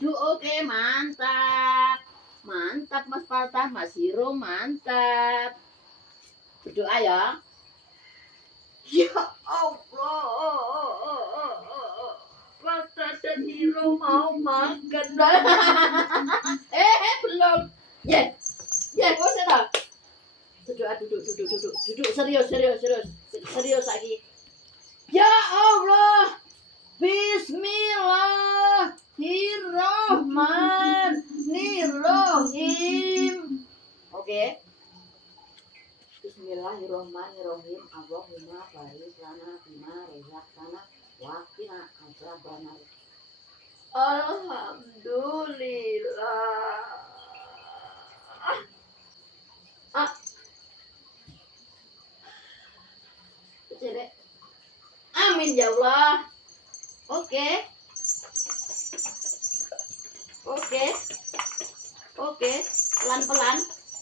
duduk. Oke, mantap. Mantap Mas Fatah, Mas Hiro mantap. Berdoa ya. Ya Allah. Fatah dan Hiro mau makan. Belum. Ya. Ya, kok sudah. Duduk. Serius lagi. Ya Allah. Bismillahirrahmanirrahim. Oke. Bismillahirrahmanirrahim. Allahumma barik lana bima razaqtana wa qina adzabannar. Alhamdulillah. Amin ya Allah. Oke.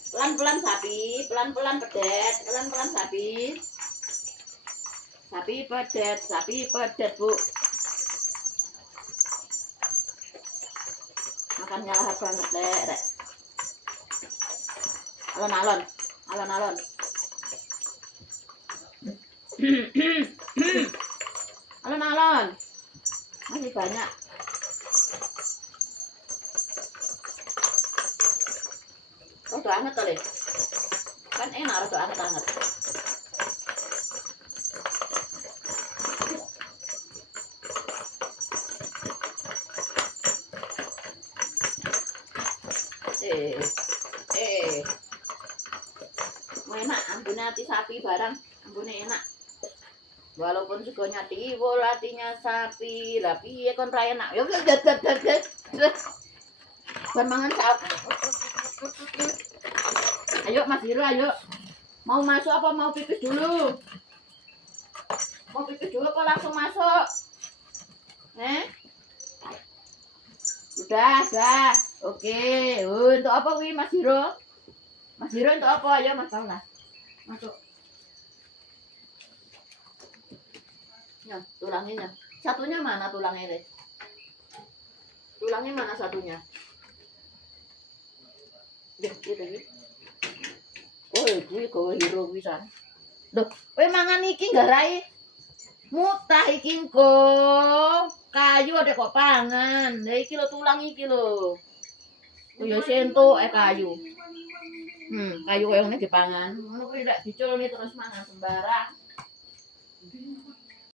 Pelan-pelan sapi, pelan-pelan pedet, pelan-pelan sapi. Sapi pedet, Bu. Makannya lahap banget, Rek. Alon-alon. Alon-alon. Masih banyak. Oh, tuh anget kali. Kan enak tuh anget. Enak, ambune hati sapi barang, ambune enak. Walaupun segonya tiwul hatinya sapi, lah piye kon ra enak. Yo kon mangan sapi. Ayo Mas Hiro, ayo. Mau masuk apa mau pipis dulu? Mau pipis dulu apa langsung masuk? Udah. Oke. Untuk apa wih Mas Hiro? Mas Hiro untuk apa? Ayo Mas Paula. Masuk. Ya, tulangnya. Satunya mana tulangnya, Dek? Tulangnya mana satunya? Gitu. Oh, iki kowe Hiro pisan. Loh, kowe mangan iki garai mutah iki engko. Kayu ada kok pangan. Lah iki lho tulang iki lho. Oh ya sentuk kayu. Kayu koyo ngene dipangan. Ngono kuwi lek diculne terus mangan sembarang.